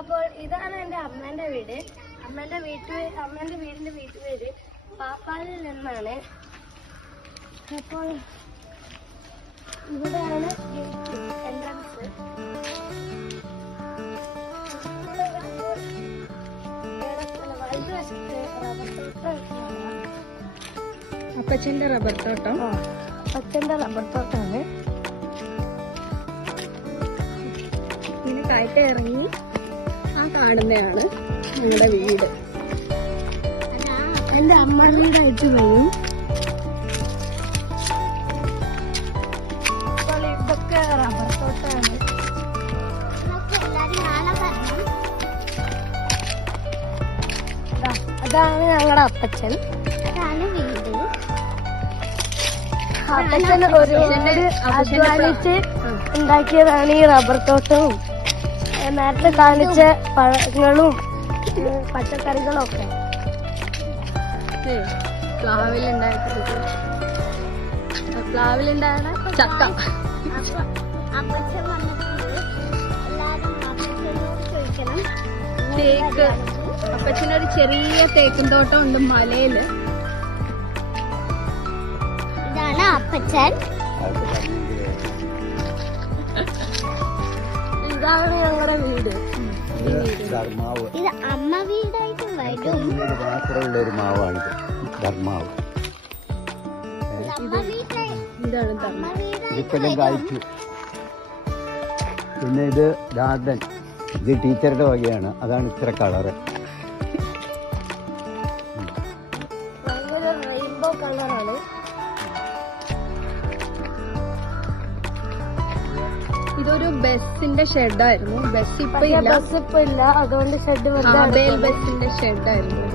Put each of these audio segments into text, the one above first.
അപ്പോൾ ഇതാണ് എൻ്റെ അമ്മേൻ്റെ വീട്. അമ്മേൻ്റെ വീടിൻ്റെ വീട്ടുപേര് പാപ്പാലിൽ നിന്നാണ്. അപ്പോൾ ഇവിടെയാണ് ഗേറ്റ് എൻട്രൻസ്. അപ്പച്ചന്റെ റബ്ബർ തോട്ടം. അപ്പച്ചന്റെ റബ്ബർ തോട്ടമാണ്. ഇങ്ങനെ കയറ്റ ഇറങ്ങി ആ കാണുന്നതാണ് ഞങ്ങളുടെ വീട്. എന്റെ അമ്മ വീടായിട്ട് വരും. അപ്പോൾ ഇതൊക്കെ റബ്ബർ തോട്ടമാണ്. അതാണ് ഞങ്ങളുടെ അപ്പച്ചൻ. അതാണ് വീട്. അപ്പച്ചൻ ഒരുപാട് അധ്വാനിച്ച് ഉണ്ടാക്കിയതാണ് ഈ റബ്ബർ തോട്ടവും നേരത്തെ കാണിച്ച പഴങ്ങളും പച്ചക്കറികളും ഒക്കെ. പ്ലാവിലുണ്ടായ ചക്ക. തേക്ക്. അപ്പച്ചനൊരു ചെറിയ തേക്കും തോട്ടം ഉണ്ട് മലയില്. ഇതാണ് അപ്പച്ചൻ. ഇതാണ് ഞങ്ങളുടെ വീട്. ഇത് അമ്മ വീടായിട്ട് വരും. മാത്രമുള്ളൊരു മാവാണിത്, ധർമാവ്. ഇതിപ്പെല്ലാം കായ്ച്ചു. പിന്നെ ഇത് ഗാർഡൻ. ഇത് ടീച്ചറുടെ വകയാണ്. അതാണ് ഇത്ര കളറ്. റെയിൻബോ കളറാണ്. ഇതൊരു ബസ്സിന്റെ ഷെഡായിരുന്നു. ബസ് ഇപ്പൊ ഇല്ല, അതുകൊണ്ട് ഷെഡ് ബസ്സിന്റെ ഷെഡായിരുന്നു.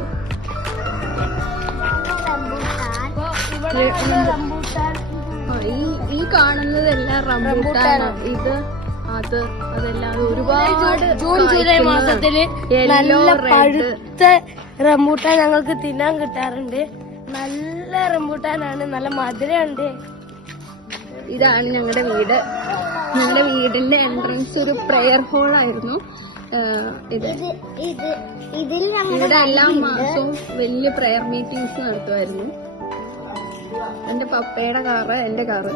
ഈ കാണുന്നതെല്ലാം റംബൂട്ടാനാണ്. ഇത് അതല്ലാതെ ഒരുപാട് ജൂൺ ജൂലൈ മാസത്തില് നല്ല പഴുത്ത റംബൂട്ടാൻ ഞങ്ങൾക്ക് തിന്നാൻ കിട്ടാറുണ്ട്. നല്ല റംബൂട്ടാനാണ്, നല്ല മധുരമുണ്ട്. ഇതാണ് ഞങ്ങളുടെ വീട്. ഞങ്ങളുടെ വീടിന്റെ എൻട്രൻസ് ഒരു പ്രെയർ ഹോളായിരുന്നു. ഇവിടെ എല്ലാ മാസവും വലിയ പ്രെയർ മീറ്റിംഗ്സ് നടത്തുമായിരുന്നു. എന്റെ പപ്പയുടെ കാറ്, എന്റെ കാറ്.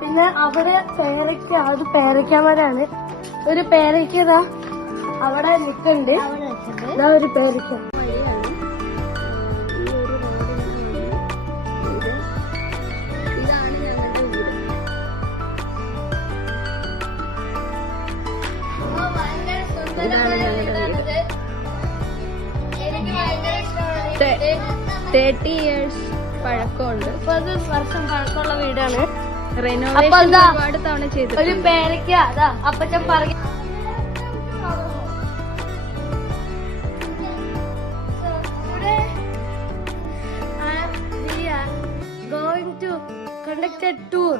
പിന്നെ അവിടെ പേരയ്ക്ക, അത് പേരയ്ക്കാമരാണ്. ഒരു പേരയ്ക്ക അവിടെ നിൽക്കുന്നുണ്ട്. ഒരു പേരയ്ക്ക. ഇതാണ് ഞങ്ങളുടെ വീട്. 30 years പഴക്കമുണ്ട്. 30 വർഷം പഴക്കമുള്ള വീടാണ്. റെനോവേഷൻ ഒരുപാട് തവണ ചെയ്തു. ഒരു പേരയ്ക്ക അതാ അപ്പച്ചൻ പറയും. We are going to conduct a tour.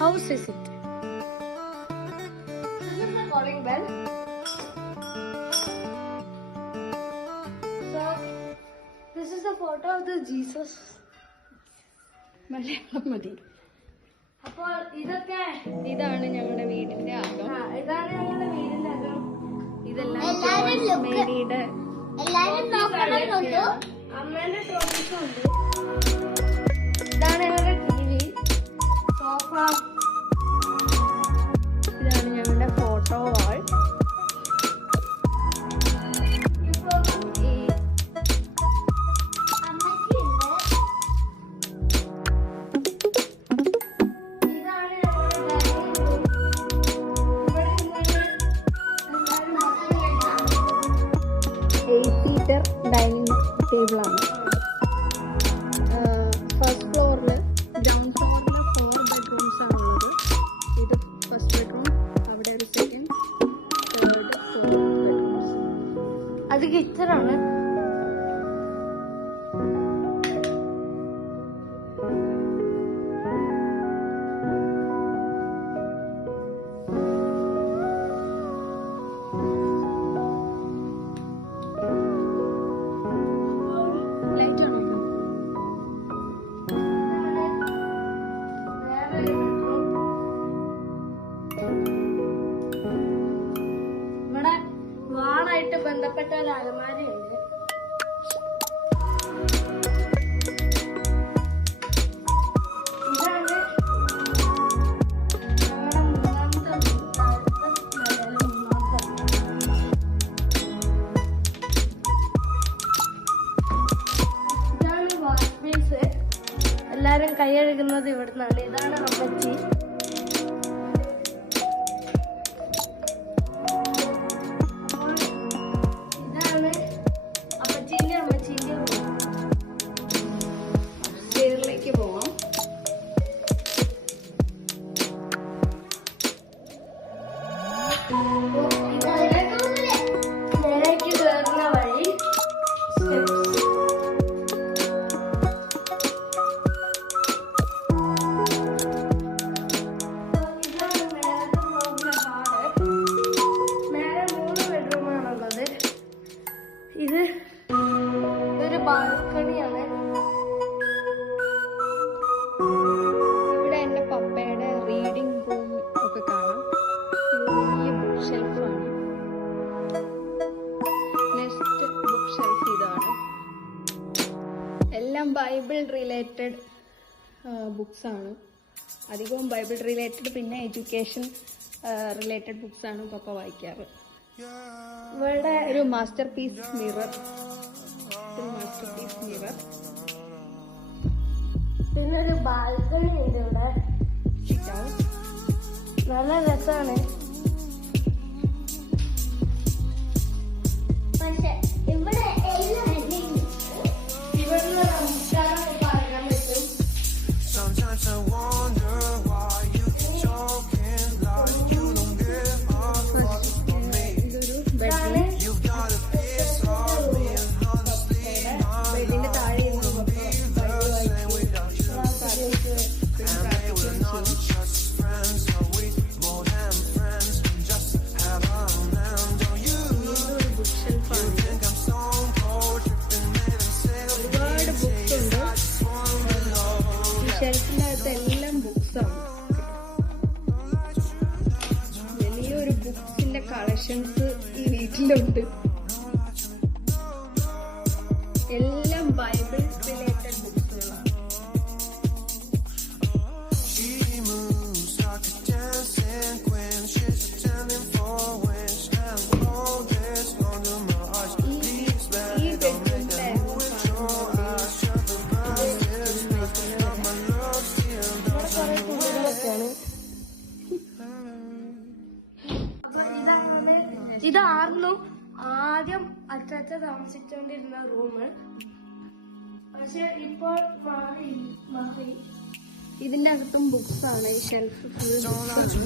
House visit. This is the calling bell. So this is a photo of the Jesus. Malayalam മതി. അപ്പോൾ ഇതാണ് ഞങ്ങളുടെ വീടിന്റെ അകം. ഇതാണ് ഞങ്ങളുടെ വീടിന്റെ അകം. ഇതെല്ലാം മേരിയുടെ അമ്മേന്റെ ട്രോഫീസും ഉണ്ട്. ഇതാണ് ഞങ്ങളുടെ TV, സോഫ. ഇതാണ് ഞങ്ങളുടെ ഫോട്ടോ വാൾ. ഡൈനിങ് ടേബിളാണ്. ഫസ്റ്റ് ഫ്ലോറിൽ, ഗ്രൗണ്ട് ഫ്ലോറിൽ 4 bedrooms ആണുള്ളത്. ഇത് ഫസ്റ്റ് ബെഡ്റൂം, അവിടെ ഒരു സെക്കൻഡ്, തേർഡ്, 4 bedrooms. അത് കിച്ചണാണ്. ഇവിടെ ബന്ധപ്പെട്ട ഒരു അലമാരയുണ്ട്. ഇതാണ് വാഷ് ബേസ്. എല്ലാരും കൈ കഴുകുന്നത് ഇവിടുന്നാണ്. ഇതാണ് അമ്മച്ചി. ഇതാണ് അമ്മച്ചീന്റെ സ്റ്റേറിലേക്ക് പോവാം. മേലേക്ക് കയറുന്ന വഴി സ്റ്റെപ്സ്. ഇതാണ് മേലത്തെ പോകുന്ന ഹാള്. മേലെ 3 ബെഡ്റൂമാണുള്ളത്. ഇത് ഒരു ബാൽക്കണിയാണ്. ഇവിടെ എൻ്റെ പപ്പയുടെ റീഡിംഗ് റൂം ഒക്കെ കാണാം. ഇത് വലിയ ബുക്ക് ഷെൽഫാണ്. നെക്സ്റ്റ് ബുക്ക് ഷെൽഫ് ഇതാണ്. എല്ലാം ബൈബിൾ റിലേറ്റഡ് ബുക്സ് ആണ്. അധികവും ബൈബിൾ റിലേറ്റഡ്, പിന്നെ എഡ്യൂക്കേഷൻ റിലേറ്റഡ് ബുക്സ് ആണ് പപ്പ വായിക്കാറ്. ഇവിടെ ഒരു മാസ്റ്റർ പീസ് മിറർ. പിന്നെ ഒരു ബാൽക്കണി ഉണ്ട് ഇവിടെ. നല്ല രസമാണ്. ഇവിടുന്ന് നമസ്കാരം പറയാൻ പറ്റും. Sometimes I wonder why you talking like you don't give a fuck about me. ഇതാണ് You've got a piece of me, and honestly, ബെഡിന്റെ താഴെ ഇരുന്ന് പപ്പ ബൈബിൾ വായിക്കും. and they were not just friends, but we more than friends. We just have a man, don't you? ഒരു book ഷെൽഫാണ്. Think I'm stone cold, tripping, made them say, ഒരുപാട് books ഉണ്ട്. ഈ ഷെൽഫിന്റെ അകത്ത് എല്ലാം ബുക്സ് ആണ്. വലിയൊരു ബുക്സിന്റെ കളക്ഷൻസ് ഈ വീട്ടിലുണ്ട്. എല്ലാം ബൈബിൾ റിലേറ്റഡ് ബുക്സുകളാണ്. she moves like a dancing queen. She's pretending for wings, and all this under my eyes. Please, ഈ baby, don't make ബെഡ്റൂമിലെ them with your eyes. Shut the blind ears, but my love still doesn't കുട്ടികളൊക്കെയാണ്. ഇതായിരുന്നു ആദ്യം അച്ചാച്ച താമസിച്ചുകൊണ്ടിരുന്ന room. പക്ഷെ ഇപ്പോൾ മാറി. ഇതിന്റെ അകത്തും books ആണ്. ഈ shelf full books.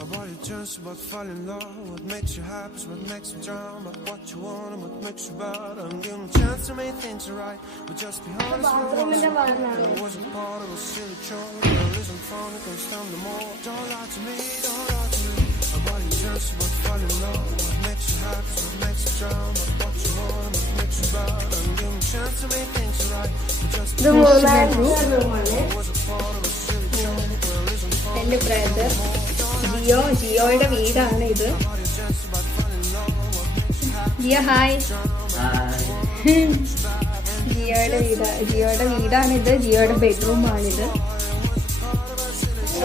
Nobody just about to fall in love. What makes you happy is what makes you drown. But what you want and what makes you bad. I'm giving a chance to make things right. But just be honest with ബാത്റൂമിന്റെ us. ഭാഗമാണ്. It wasn't part of a silly chore. Girl isn't fun, it can stand no more. Don't lie to me, don't lie to me. Nobody just about to fall in love. What makes you happy is what makes you drown. But what you want and what makes you bad. I'm giving a chance to make things right. But just ഇത് മൂന്നാമത്തെ റൂമാണ്. wasn't part of a silly chore. Girl isn't fun. എന്റെ brother ജിയോയുടെ വീടാണ് ഇത്. Jio hi. ജിയോയുടെ വീടാണിത്. ജിയോയുടെ ബെഡ്റൂമാണിത്.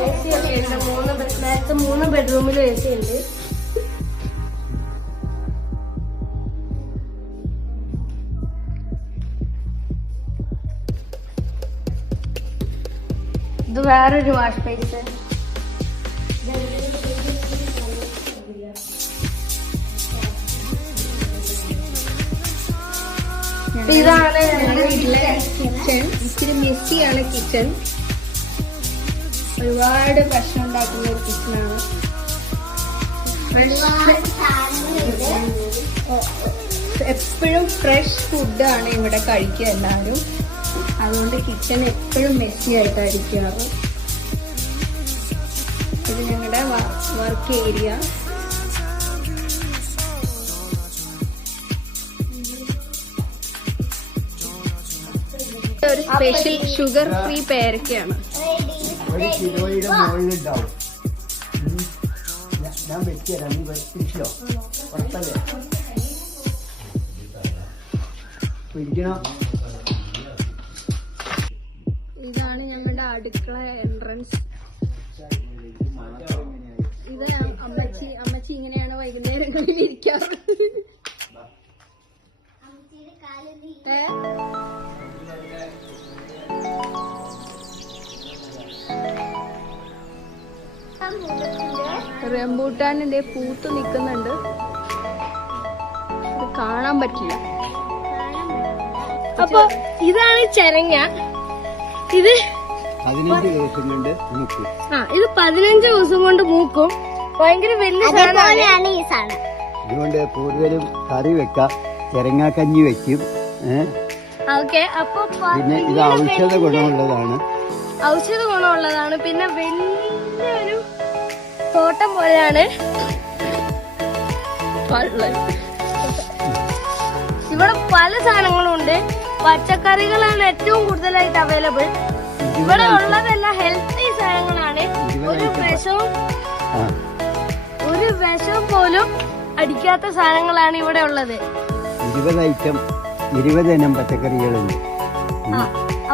AC ഒക്കെ ഉണ്ട്. നേരത്തെ 3 ബെഡ്റൂമിലും AC ഉണ്ട്. ഇത് വേറൊരു വാഷ് ബേസ്. ഇതാണ് ഞങ്ങളുടെ വീട്ടിലെ കിച്ചൺ. ഇച്ചിരി മെസ്സിയാണ് കിച്ചൺ. ഒരുപാട് പ്രശ്നം ഉണ്ടാക്കുന്ന ഒരു കിച്ചണാണ്. എപ്പോഴും ഫ്രഷ് ഫുഡാണ് ഇവിടെ കഴിക്കുക എല്ലാവരും. അതുകൊണ്ട് കിച്ചൺ എപ്പോഴും മെസ്സി ആയിട്ടായിരിക്കാറ്. ഇത് ഞങ്ങളുടെ വർക്ക് ഏരിയ. ഒരു സ്പെഷ്യൽ ഷുഗർ ഫ്രീ പേരക്കയാണ്. 1 കിലോയുടെ മുകളിലുണ്ടാവും. ഞാൻ വെച്ചുതരാം, നീ വെച്ചോ. ഉറപ്പല്ലേ? ഇതാണ് ഞങ്ങളുടെ അടുക്കള എൻട്രൻസ്. ഇത് അമ്മച്ചി ഇങ്ങനെയാണ് വൈകുന്നേരങ്ങളിൽ ഇരിക്കാറ്. റംബൂട്ടാനിന്റെ പൂത്ത് നിൽക്കുന്നുണ്ട്. ഇത് കാണാൻ പറ്റില്ല. അപ്പൊ ഇതാണ് ചരങ്ങ. ഇത് 15 ദിവസം കൊണ്ട് മൂക്കും. ഇത് 15 ദിവസം കൊണ്ട് മൂക്കും. ഭയങ്കര വലിയ സാധനമാണ് ഈ സാധനം. അതുകൊണ്ട് കൂടുതലും കറി വെക്കാം, ചിരങ്ങാക്കഞ്ഞി വെക്കും. ഓക്കെ. അപ്പൊ പിന്നെ ഇത് ഔഷധ ഗുണമുള്ളതാണ്. ഔഷധ ഗുണമുള്ളതാണ്. പിന്നെ വലിയൊരു തോട്ടം പോലെയാണ്. ഇവിടെ പല സാധനങ്ങളും ഉണ്ട്. പച്ചക്കറികളാണ് ഏറ്റവും കൂടുതലായിട്ട് അവൈലബിൾ. ഇവിടെ ഉള്ളതെല്ലാം ഹെൽത്തി സാധനങ്ങളാണ്. ഒരു വിഷം പോലും അടിക്കാത്ത സാധനങ്ങളാണ് ഇവിടെ ഉള്ളത്. 20 ഇനം പച്ചക്കറികളുണ്ട്.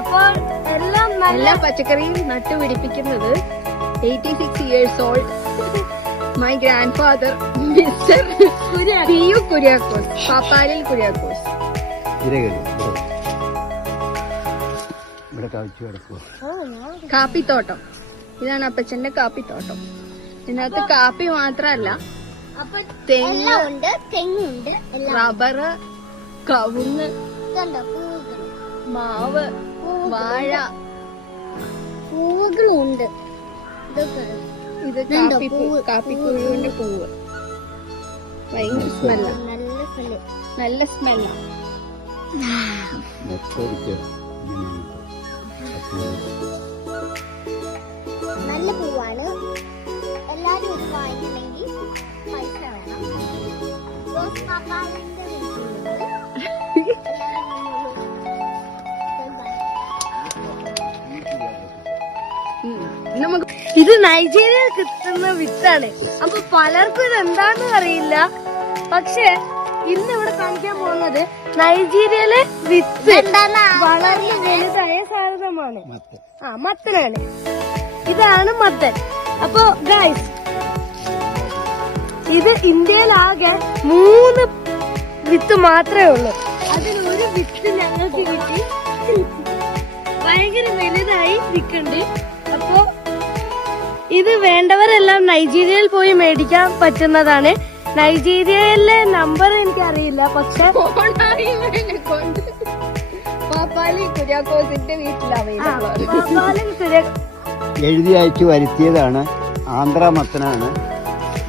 അപ്പോൾ എല്ലാ പച്ചക്കറിയും നട്ടുപിടിപ്പിക്കുന്നത് 86 years old my grandfather Mr. P.U. Kuriakose, പാപ്പാലിൽ Kuriakose. ഇവിടെ കഴിച്ചു കിടക്കുക. കാപ്പിത്തോട്ടം. ഇതാണ് അപ്പച്ചന്റെ കാപ്പിത്തോട്ടം. ഇതിനകത്ത് കാപ്പി മാത്രല്ല, തെങ്ങുണ്ട്, റബ്ബർ, കവുങ്ങ്, മാവ്, വാഴ, പൂവുകളുണ്ട്. ഇത് കാപ്പിക്കുരുവിന്റെ പൂവ്. ഭയങ്കര സ്മെല്ലാണ്. നല്ല സ്മെല്ലാണ്. നല്ല പൂവാണ്. എല്ലാരും ഇത് വാങ്ങിക്കണമെങ്കിൽ പൈസ വേണം. ഇത് നൈജീരിയയിൽ കിട്ടുന്ന വിത്താണ്. അപ്പൊ പലർക്കും ഇത് എന്താണെന്ന് അറിയില്ല. പക്ഷെ ഇന്ന് ഇവിടെ കാണിക്കാൻ പോകുന്നത് നൈജീരിയയിലെ വിത്ത് വളരെ വലുതായ സാധനമാണ്. മത്തനാണ്. ഇതാണ് മത്തൻ. അപ്പൊ ഗൈസ്, ഇത് ഇന്ത്യയിലാകെ 3 വിത്ത് മാത്രമേ ഉള്ളൂ. അതിലൊരു വിത്ത് ഞങ്ങൾക്ക് കിട്ടി. ഭയങ്കര വലുതായി നിൽക്കുന്നുണ്ട്. അപ്പൊ ഇത് വേണ്ടവരെല്ലാം നൈജീരിയയിൽ പോയി മേടിക്കാൻ പറ്റുന്നതാണ്. നൈജീരിയയിലെ നമ്പർ എനിക്കറിയില്ല, പക്ഷെ പാപ്പാലി കുര്യാക്കോസിന്റെ എഴുതി അയച്ചു വരുത്തിയതാണ്. ആന്ധ്ര മത്തനാണ്.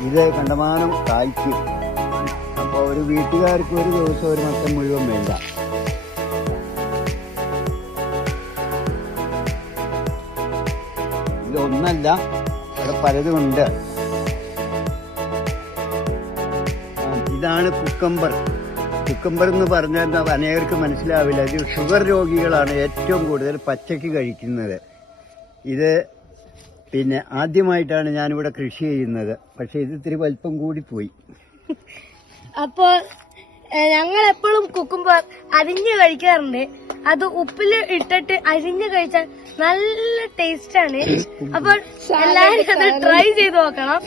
ഇത് കണ്ടമാനം കായ്ക്കും. അപ്പൊ ഒരു വീട്ടുകാർക്ക് ഒരു ദിവസം ഒരു മത്തൻ മുഴുവൻ വേണ്ട. ഇതൊന്നല്ല, അവിടെ പലതുമുണ്ട്. ഇതാണ് കുക്കമ്പർ. കുക്കമ്പർ എന്ന് പറഞ്ഞാൽ അനേകർക്ക് മനസ്സിലാവില്ല. ഇത് ഷുഗർ രോഗികളാണ് ഏറ്റവും കൂടുതൽ പച്ചക്ക് കഴിക്കുന്നത്. ഇത് പിന്നെ ആദ്യമായിട്ടാണ് ഞാനിവിടെ കൃഷി ചെയ്യുന്നത്. പക്ഷെ ഇത് ഇത്തിരി വലിപ്പം കൂടിപ്പോയി. അപ്പോൾ ഞങ്ങൾ എപ്പോഴും കുക്കുമ്പർ അരിഞ്ഞ് കഴിക്കാറുണ്ട്. അത് ഉപ്പില് ഇട്ടിട്ട് അരിഞ്ഞ് കഴിച്ചാൽ നല്ല ടേസ്റ്റ് ആണ്. അപ്പോൾ എല്ലാരും അത് ട്രൈ ചെയ്ത് നോക്കണം.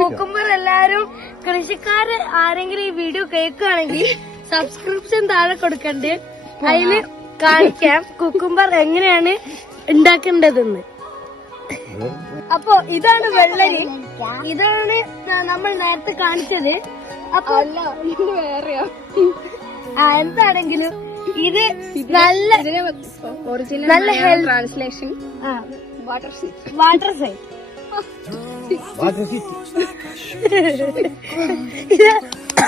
കുക്കുമ്പർ എല്ലാരും കൃഷിക്കാര് ആരെങ്കിലും ഈ വീഡിയോ കേൾക്കുകയാണെങ്കിൽ സബ്സ്ക്രിപ്ഷൻ താഴെ കൊടുക്കണ്ട്. അതില് കാണിക്കാം കുക്കുമ്പർ എങ്ങനെയാണ് ഉണ്ടാക്കേണ്ടതെന്ന്. അപ്പൊ ഇതാണ് വെള്ളരി. ഇതാണ് നമ്മൾ നേരത്തെ കാണിച്ചത്. അപ്പൊ വേറെയാ. എന്താണെങ്കിലും ഇത് നല്ല ഒറിജിനൽ ട്രാൻസ്ലേഷൻ വാട്ടർ സൈഡ്.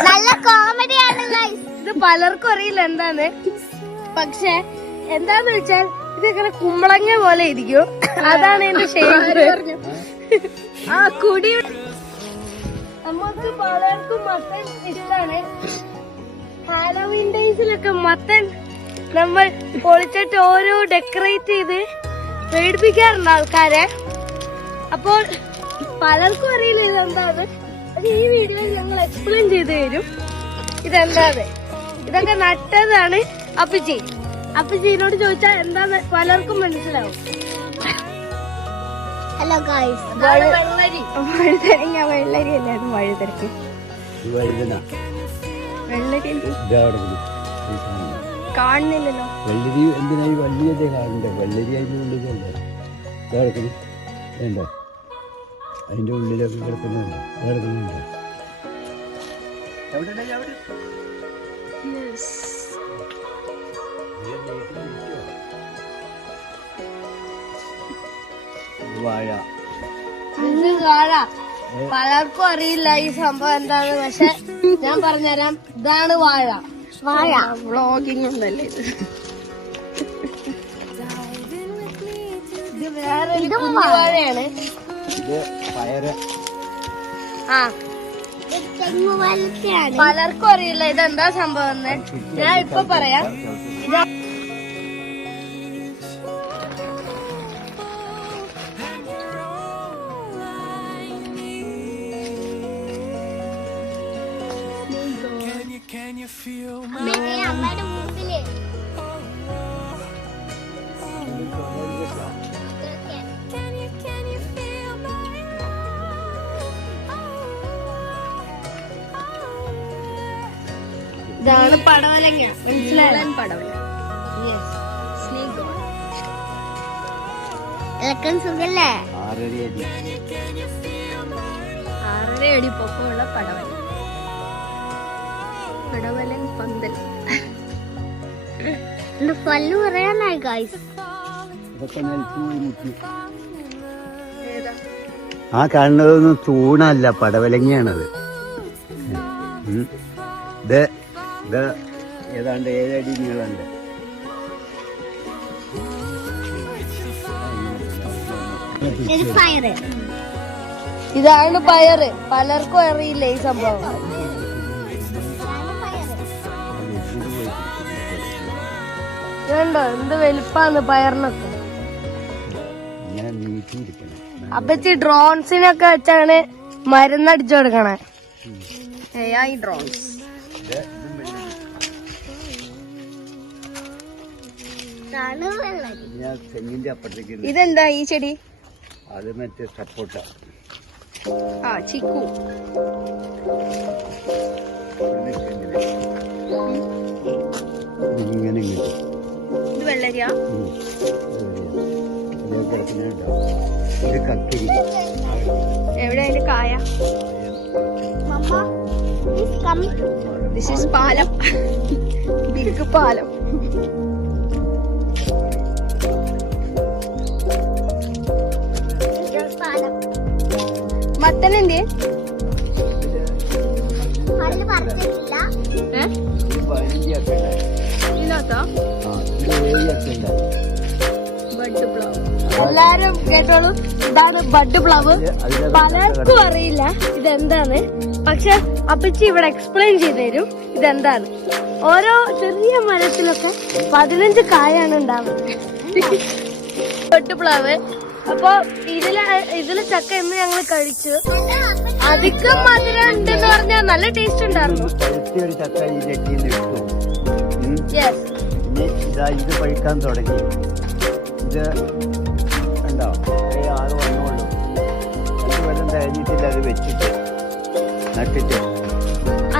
നല്ല കോമഡിയാണ്. ഇത് പലർക്കും അറിയില്ല എന്താണ്. പക്ഷെ എന്താന്ന് വെച്ചാൽ ഇത് ഇങ്ങനെ കുമ്പളങ്ങ പോലെ ഇരിക്കും. അതാണ് എന്റെ ഷേപ്പ്. കുടി നമുക്ക് പലർക്കും മത്തൻ ഇഷ്ടമാണ്. ഹാലോവീൻ ഡേയ്സിലൊക്കെ മത്തൻ നമ്മൾ പൊളിച്ചിട്ട് ഓരോ ഡെക്കറേറ്റ് ചെയ്ത് പേടിപ്പിക്കാറുണ്ട് ആൾക്കാരെ. അപ്പോൾ പലർക്കും അറിയില്ല ഇതെന്താണ്. പക്ഷെ ഈ വീഡിയോയിൽ ഞങ്ങൾ എക്സ്പ്ലെയിൻ ചെയ്ത് തരും ഇതെന്താണ്. ഇതൊക്കെ നട്ടതാണ്. അപ്പച്ചിനോട് ചോദിച്ചാൽ എന്താന്ന് പലർക്കും മനസ്സിലാവും. ഹലോ ഗായ്സ്, വെള്ളരി. വഴുതനങ്ങ. വെള്ളരി അല്ലേ അത്? വഴുതരക്ക്. വെള്ളരി കാണുന്നില്ലല്ലോ. വെള്ളരി എന്തിനായി വള്ളിയതേ കാണണ്ടേ? വെള്ളരി അതിൻ്റെ ഉള്ളിലല്ലേ കിടക്കുന്നു. വേണ്ട, അതിൻ്റെ ഉള്ളിലൊക്കെ കിടക്കുന്നുണ്ട്. വാഴ. ഇത് വാഴ. പലർക്കും അറിയില്ല ഈ സംഭവം എന്താന്ന്, പക്ഷെ ഞാൻ പറഞ്ഞുതരാം. ഇതാണ് വാഴ. വ്ളോഗിങ് ഒന്നല്ലേ ഇത്? ഇത് വേറെ വാഴയാണ്. ഇത് പയറ്. പലർക്കും അറിയില്ല ഇതെന്താ സംഭവം എന്ന്. ഞാൻ ഇപ്പൊ പറയാം. Can you feel my അമ്മയുടെ മൂക്കില് ഇതാണ് പടവലങ്ങ. മനസ്സിലായോ? പടവല. ഇളക്കം സുഖല്ലേ? 6.5 അടി. 6.5 അടി പൊക്കമുള്ള പടവല. പടവലൻ പന്തൽ. പല്ല് പറയാനായി ഗായ്സ്. ഇതൊക്കെ നിലത്ത് പോയി മുട്ടി. ഏതാ? ആ കാണുന്നതൊന്നും തൂണല്ല, പടവലങ്ങയാണത്. ഇത് ഏതാണ്ട് 7 അടി നീളമുണ്ട്. ഇതാണ് പയറ്. പലർക്കും അറിയില്ല ഈ സംഭവം. ഇതുണ്ടോ എന്ത് വലിപ്പാന്ന് പയറിനൊക്കെ. ഇങ്ങനെ നീട്ടിയിരിക്കണം. അപ്പച്ചി ഡ്രോൺസിനൊക്കെ വെച്ചാണ് മരുന്നടിച്ചു കൊടുക്കണേ. AI drones. ഞാൻ തെങ്ങിന്റെ അപ്പുറത്തേക്ക് ഇതെന്താ ഈ ചെടി? അത് മറ്റേ സപ്പോട്ട. ചിക്കു. ഇങ്ങനെ ഇത് വെള്ളരിയാ? ഇത് കക്കിരി. എവിടെ അതിന്റെ കായ? ദിസ് ഈസ് പാലം. ബിഗ് പാലം. മത്തനെന്തേ? ഇതിനകത്താ? ബഡ് പ്ലവ്. എല്ലാരും കേട്ടോളൂ, ഇതാണ് ബഡ് പ്ലവ്. പലർക്കും അറിയില്ല ഇതെന്താണ്, പക്ഷെ അപ്പച്ചി ഇവിടെ എക്സ്പ്ലെയിൻ ചെയ്തു തരും ഇതെന്താണ്. ഓരോ ചെറിയ മരത്തിലൊക്കെ 15 കായാണ് ഉണ്ടാവുന്നത്. ബഡ് പ്ലവ്. അപ്പൊ ഇതില് ചക്ക എന്ന് ഞങ്ങൾ കഴിച്ചു. അധികം മധുരം ഉണ്ടെന്ന് പറഞ്ഞാൽ നല്ല ടേസ്റ്റ് ഉണ്ടായിരുന്നു. ഒരു ചക്ക ഈ ചട്ടിന്ന് ഇട്ടു. യെസ്. ഇത് പഴിക്കാൻ തുടങ്ങി. ഇത് ഉണ്ടോ? 6 വന്നോളൂ. 2 കൊല്ലം കഴിഞ്ഞിട്ടില്ല അത് വെച്ചിട്ട് നട്ടിട്ട്.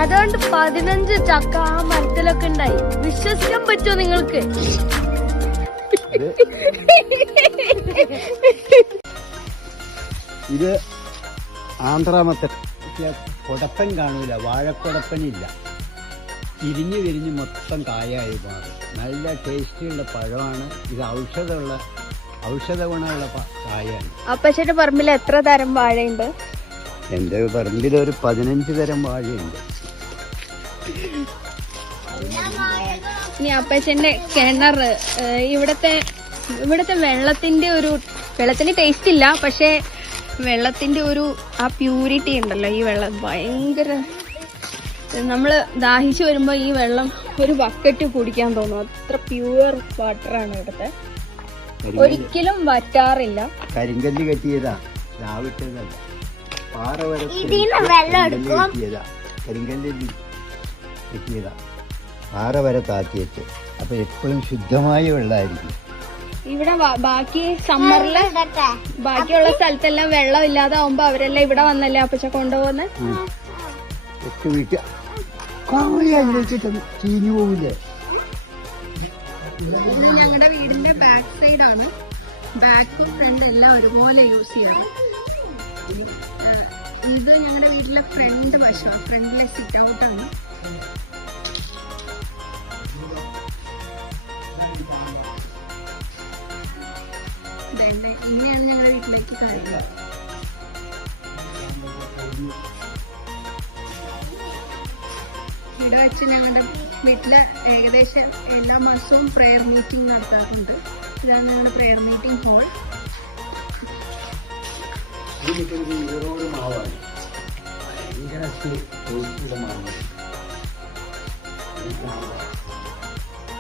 അതുകൊണ്ട് 15 ചക്ക ആ മരത്തിലൊക്കെ ഉണ്ടായി. വിശ്വസിക്കാൻ പറ്റുമോ നിങ്ങൾക്ക്? ഇത് ആന്ധ്രാമത്തെ കൊടപ്പൻ കാണൂല, വാഴക്കൊടപ്പനില്ല. തിരിഞ്ഞു വിരിഞ്ഞ് മൊത്തം കായായി മാറും. നല്ല ടേസ്റ്റിയുള്ള പഴമാണ് ഇത്. ഔഷധ ഗുണമുള്ള കായാണ്. അപ്പച്ചന്റെ പറമ്പിൽ എത്ര തരം വാഴയുണ്ട്? എൻ്റെ പറമ്പിൽ ഒരു 15 തരം വാഴയുണ്ട്. ഇനി അപ്പച്ചന്റെ കിണർ, ഇവിടത്തെ വെള്ളത്തിന് ടേസ്റ്റ് ഇല്ല, പക്ഷെ വെള്ളത്തിന്റെ ആ പ്യൂരിറ്റി ഉണ്ടല്ലോ. ഈ വെള്ളം ഭയങ്കര, നമ്മള് ദാഹിച്ചു വരുമ്പോ ഈ വെള്ളം ഒരു ബക്കറ്റ് കുടിക്കാൻ തോന്നും. അത്ര പ്യൂർ വാട്ടറാണ് ഇവിടുത്തെ. ഒരിക്കലും വറ്റാറില്ല. കരിങ്കല്ല് കെട്ടിയതാ, രാവിട്ടതല്ല. പാറ വരെ കരിങ്കല്ലിൽ കെട്ടിയതാ. പാറ വരെ താത്തിയിട്ട് അപ്പൊ എപ്പോഴും ശുദ്ധമായ വെള്ളമായിരിക്കും. ഇവിടെ ബാക്കി സമ്മറില് ബാക്കിയുള്ള സ്ഥലത്തെല്ലാം വെള്ളം ഇല്ലാതാവുമ്പോ അവരെല്ലാം ഇവിടെ വന്നല്ലേ അപ്പച്ച കൊണ്ടുപോകുന്നത്. ഒക്കെ വീട്ടിൽ ചീഞ്ഞു പോവില്ലേ? ഇത് ഞങ്ങളുടെ വീടിന്റെ ബാക്ക് സൈഡാണ്. ബാക്കും ഫ്രണ്ട് എല്ലാം ഒരുപോലെ യൂസ് ചെയ്യണം. ഇത് ഞങ്ങളുടെ വീട്ടിലെ ഫ്രണ്ട് വശമാണ്, ഫ്രണ്ടിലെ സിറ്റ് ഔട്ടാണ്. ഇങ്ങനെയാണ് ഞങ്ങളുടെ വീട്ടിലേക്ക് കയറുന്നത്. ഇവിടെ വെച്ച് ഞങ്ങളുടെ വീട്ടില് ഏകദേശം എല്ലാ മാസവും പ്രെയർ മീറ്റിംഗ് നടത്താറുണ്ട്. ഇതാണ് ഞങ്ങളുടെ പ്രെയർ മീറ്റിംഗ് ഹോൾ.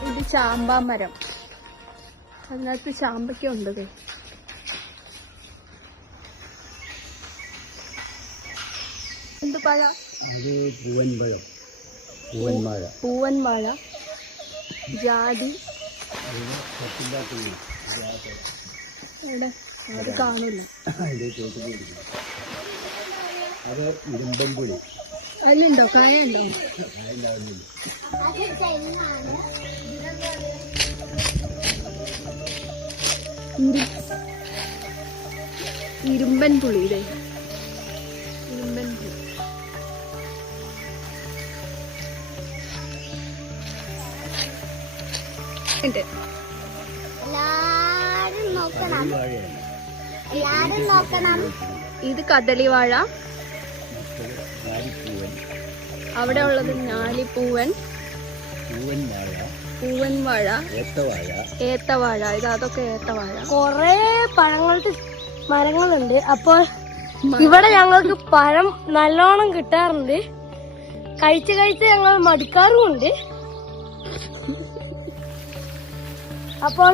ഇത് ചാമ്പാ മരം, അതിനകത്ത് ചാമ്പയ്ക്ക ഉണ്ട്. എന്ത് പഴം? പൂവൻ വാഴ, ജാതി. അത് കാണില്ല. അത് ഇരുമ്പമ്പുളി. അതിലുണ്ടോ? കായുണ്ടോ? ഇരുമ്പൻ പുളി. ഇതേ ഇരുമ്പൻ പുളി. ഇത് കദളിവാഴ, അവിടെ ഉള്ളത് ഞാലിപ്പൂവൻ, പൂവൻ വാഴ, ഏത്തവാഴ. ഇത് അതൊക്കെ ഏത്തവാഴ. കൊറേ പഴങ്ങളുടെ മരങ്ങളുണ്ട്. അപ്പോൾ ഇവിടെ ഞങ്ങൾക്ക് പഴം നല്ലോണം കിട്ടാറുണ്ട്. കഴിച്ച് ഞങ്ങൾ മടുക്കാറുമുണ്ട്. അപ്പോൾ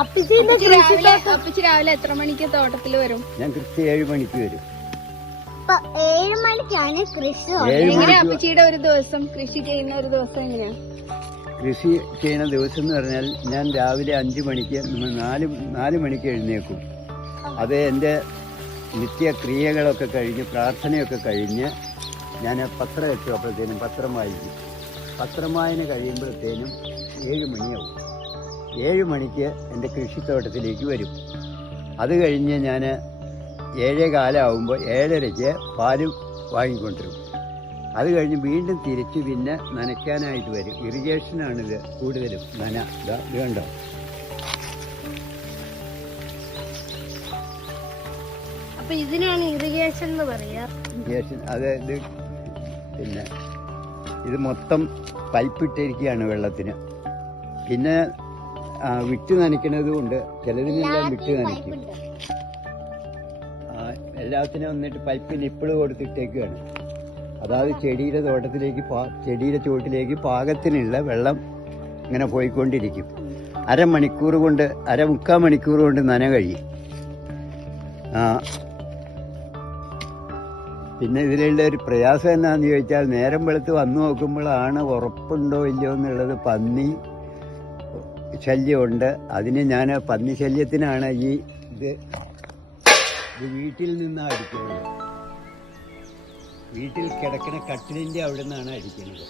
അപ്പച്ചി രാവിലെ എത്ര മണിക്ക് തോട്ടത്തിൽ വരും? ഞാൻ കൃത്യം 7 മണിക്ക് വരും. 7 മണിക്കാണ് കൃഷി. എങ്ങനെയാ അപ്പച്ചിയുടെ ഒരു ദിവസം, കൃഷി ചെയ്യുന്ന ഒരു ദിവസം എങ്ങനെയാ? കൃഷി ചെയ്യുന്ന ദിവസം എന്ന് പറഞ്ഞാൽ ഞാൻ രാവിലെ 5 മണിക്ക് 4 മണിക്ക് എഴുന്നേക്കും. അത് എൻ്റെ നിത്യക്രിയകളൊക്കെ കഴിഞ്ഞ് പ്രാർത്ഥനയൊക്കെ കഴിഞ്ഞ് ഞാൻ പത്രം എത്തും. അപ്പോഴത്തേനും പത്രം വായിക്കും. പത്രം വായന കഴിയുമ്പോഴത്തേനും 7 മണിയാവും. 7 മണിക്ക് എൻ്റെ കൃഷിത്തോട്ടത്തിലേക്ക് വരും. അത് കഴിഞ്ഞ് ഞാൻ 7:15 ആവുമ്പോൾ 7:30 പാല് വാങ്ങിക്കൊണ്ടിരും. അത് കഴിഞ്ഞ് വീണ്ടും തിരിച്ച് പിന്നെ നനയ്ക്കാനായിട്ട് വരും. ഇറിഗേഷനാണിത് കൂടുതലും. ഇത് കണ്ടോ? അപ്പൊ ഇതിനാണ് ഇറിഗേഷൻ എന്ന് പറയാ. ഇറിഗേഷൻ അത് ഇത് പിന്നെ ഇത് മൊത്തം പൈപ്പിട്ടിരിക്കുകയാണ് വെള്ളത്തിന്. പിന്നെ വിട്ട് നനയ്ക്കുന്നതും ഉണ്ട്. ചിലതിനെല്ലാം വിട്ട് നനയ്ക്കും. എല്ലാത്തിനും വന്നിട്ട് പൈപ്പ് നിപ്പിള് കൊടുത്തിട്ടേക്കാണ്. അതായത് ചെടിയുടെ തോട്ടത്തിലേക്ക് ചെടിയുടെ ചുവട്ടിലേക്ക് പാകത്തിനുള്ള വെള്ളം ഇങ്ങനെ പോയിക്കൊണ്ടിരിക്കും. 3/4 മണിക്കൂർ കൊണ്ട് നന കഴിയും. പിന്നെ ഇതിലുള്ള ഒരു പ്രയാസം എന്നാന്ന് ചോദിച്ചാൽ നേരം വെളുത്ത് വന്നു നോക്കുമ്പോഴാണ് ഉറപ്പുണ്ടോ ഇല്ലയോ എന്നുള്ളത്. പന്നി ശല്യമുണ്ട്. അതിന് ഞാൻ പന്നി ശല്യത്തിനാണ് ഇത് വീട്ടിൽ നിന്നാണ് അടിക്കുന്നത്. വീട്ടിൽ കിടക്കുന്ന കട്ടിലിന്റെ അവിടെ നിന്നാണ് അടിക്കുന്നത്.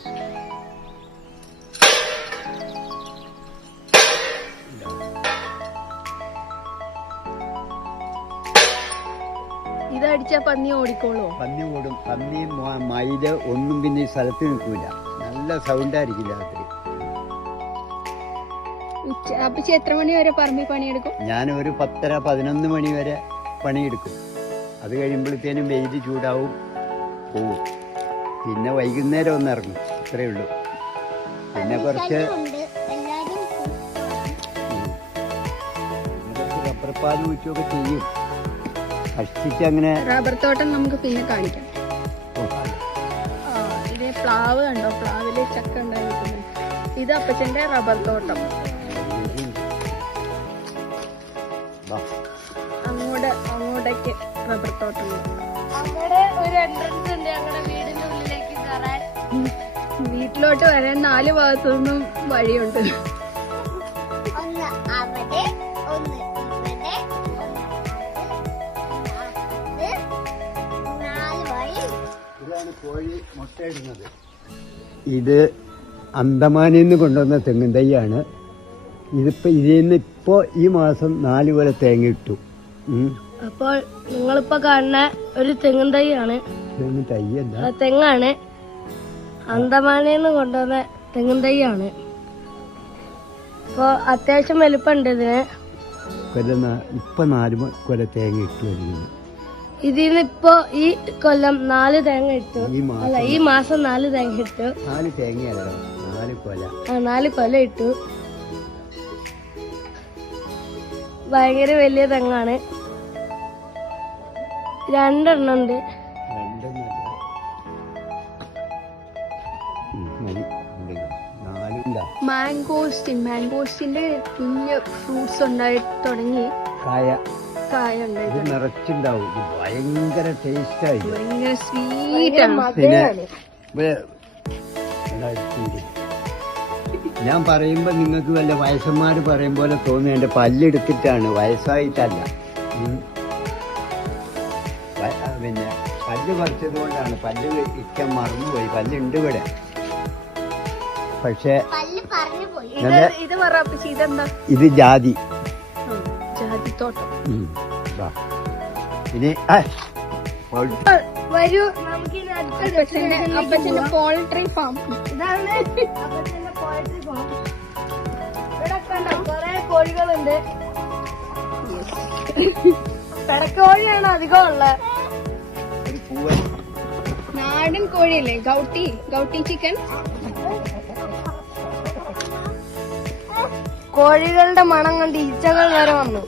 ഇതടിച്ചാ പന്നി ഓടിക്കോളൂ? പന്നി ഓടും. പന്നി മയില് ഒന്നും പിന്നെ ഈ സ്ഥലത്ത് നിൽക്കൂല. നല്ല സൗണ്ടായിരിക്കും രാത്രി. അപ്പച്ചി എത്ര മണി വരെ പറമ്പിൽ പണിയെടുക്കും? ഞാനൊരു 10:30-11 മണി വരെ പണിയെടുക്കും. അത് കഴിയുമ്പോഴത്തേനും വെയിൽ ചൂടാവും, പോവും. പിന്നെ വൈകുന്നേരം ഒന്ന് ഇറങ്ങും. ഇത്രയേ ഉള്ളൂ. പിന്നെ കുറച്ച് റബ്ബർപ്പാൽ കുഴിച്ചൊക്കെ ചെയ്യും. കഷ്ടിച്ച് അങ്ങനെ. റബ്ബർ തോട്ടം നമുക്ക് പിന്നെ കാണിക്കാം. ഇത് പ്ലാവ് കണ്ടോ? പ്ലാവില് ചക്ക ഉണ്ടായിരിക്കുന്നത്. ഇത് അപ്പച്ചന്റെ റബ്ബർ തോട്ടം. അങ്ങോട്ടേക്ക് റബ്ബർ തോട്ടം. അവിടെ ഒരു എൻട്രൻസ് ഉണ്ട് ഞങ്ങളുടെ വീടിന്റെ ഉള്ളിലേക്ക് കയറാൻ. വീട്ടിലോട്ട് വരാൻ 4 ഭാഗത്തു നിന്നും വഴിയുണ്ട്. ഒന്ന് അവിടെ, ഒന്ന് ഇവിടെ, ഒന്ന് 4 വഴി. ഇതാണ് കോഴി മുട്ടയിടുന്നത്. ഇത് അന്തമാനിൽ നിന്ന് കൊണ്ടുവന്ന തെങ്ങിൻ തൈയാണ്. ഇതിൽ നിന്ന് ഈ മാസം 4 കൊല തേങ്ങ ഇട്ടു. അപ്പോൾ നിങ്ങളിപ്പോ കാണുന്ന ഒരു തെങ്ങിൻ തൈയാണ്. തെങ്ങിൻ തൈയല്ല, തെങ്ങാണ്. അന്തമാനിൽ നിന്ന് കൊണ്ടുവന്ന തെങ്ങിൻ തൈയാണ്. അപ്പൊ അത്യാവശ്യം വലിപ്പമുണ്ട് ഇതിന്. ഇപ്പൊ 4 കൊല തേങ്ങ ഇട്ടു വരുന്നത്. ഇതിന്ന് ഇപ്പൊ ഈ കൊല്ലം 4 തേങ്ങ ഇട്ടു. അല്ല, ഈ മാസം 4 തേങ്ങ ഇട്ടു. 4 തേങ്ങയല്ലോ, 4 കൊല. 4 കൊല ഇട്ടു. ഭയങ്കര വലിയ തെങ്ങാണ്. 2 എണ്ണം ഉണ്ട്. മാംഗോസ്റ്റിന്റെ കുഞ്ഞ് ഫ്രൂട്ട്സ് ഉണ്ടായി തുടങ്ങി. കായ ഉണ്ടായി. ഇത് നിറച്ചുണ്ടാവും. ഇത് ഭയങ്കര ടേസ്റ്റ് ആയി, ഭയങ്കര സ്വീറ്റ് ആണ്. പിന്നെ ഞാൻ പറയുമ്പോ നിങ്ങൾക്ക് വല്ല വയസ്സന്മാര് പറയും പോലെ തോന്നുന്നു. എന്റെ പല്ലെടുത്തിട്ടാണ്, വയസ്സായിട്ടല്ല. പിന്നെ പല്ല് പറിച്ചത് കൊണ്ടാണ്. പല്ല് ഇരിക്കാൻ മറന്നുപോയി. പല്ലുണ്ട് ഇവിടെ, പക്ഷെ ഇത് പറപ്പിച്ച് ഇതെന്താ? ഇത് ജാതി ജാതിത്തോട്ടം. ഇനി വരൂ, നമുക്കിനി അപ്പച്ചന്റെ പോൾട്രി ഫാം. ഇതാണ് അപ്പച്ചന്റെ പോയട്രി ഫാം. ഇവിടെ കണ്ടോ കൊറേ കോഴികളുണ്ട്. പെടക്കോഴിയാണ് അധികം ഉള്ളത്. നാടൻ കോഴിയല്ലേ? Gouty chicken. കോഴികളുടെ മണം കണ്ട് ഈച്ചകൾ വരെ വന്നു.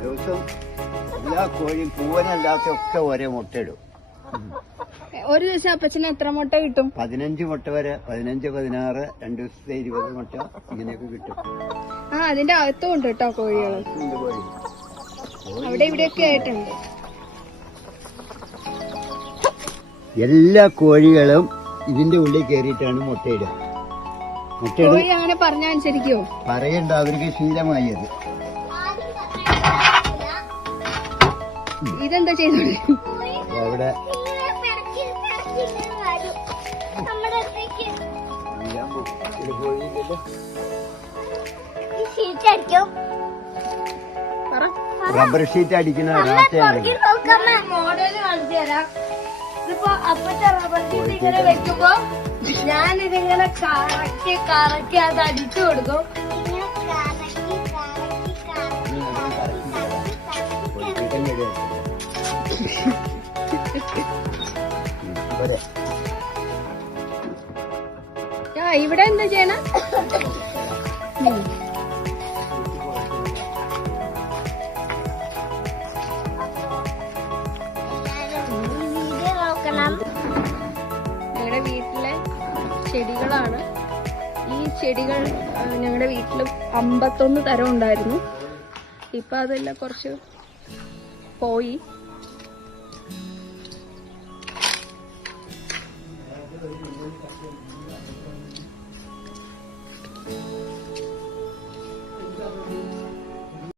ദിവസം എല്ലാ കോഴിയും പൂവനല്ലാത്തൊക്കെ ഒരേ മുട്ടയിടും. ഒരു ദിവസം അപ്പച്ചന് എത്ര മുട്ട കിട്ടും? 15 മുട്ട വരെ. 15, 16, 2 ദിവസത്തെ 20 മുട്ട ഇങ്ങനെയൊക്കെ കിട്ടും. അതിന്റെ അകത്തും ഉണ്ട് കേട്ടോ കോഴികള്. അവിടെ ഇവിടെയൊക്കെ ആയിട്ടുണ്ട്. എല്ലാ കോഴികളും ഇതിന്റെ ഉള്ളിൽ കയറിയിട്ടാണ് മുട്ടയിടുക. കോഴി അങ്ങനെ പറഞ്ഞ അനുസരിക്കോ? പറയണ്ട, അവർക്ക് ശീലമായി അത്. ഇതെന്താ ചെയ്തോളൂ? അവിടെ റബ്ബർ ഷീറ്റ് അടിക്കുന്ന ഒരാഴ്ചയാണ്. മോഡല് കാണിച്ചു തരാം. ഇതിപ്പോ അപ്പത്തെ റബ്ബർ ഷീറ്റ് ഇങ്ങനെ വെക്കുമ്പോ ഞാനിതിങ്ങനെ കറക്കി അത് അടിച്ചു കൊടുക്കും. ഇവിടെ എന്താ ചെയ്യണ? ഞങ്ങളുടെ വീട്ടിലെ ചെടികളാണ്. ഈ ചെടികൾ ഞങ്ങളുടെ വീട്ടിൽ 51 തരം ഉണ്ടായിരുന്നു. ഇപ്പൊ അതെല്ലാം കുറച്ച് പോയി.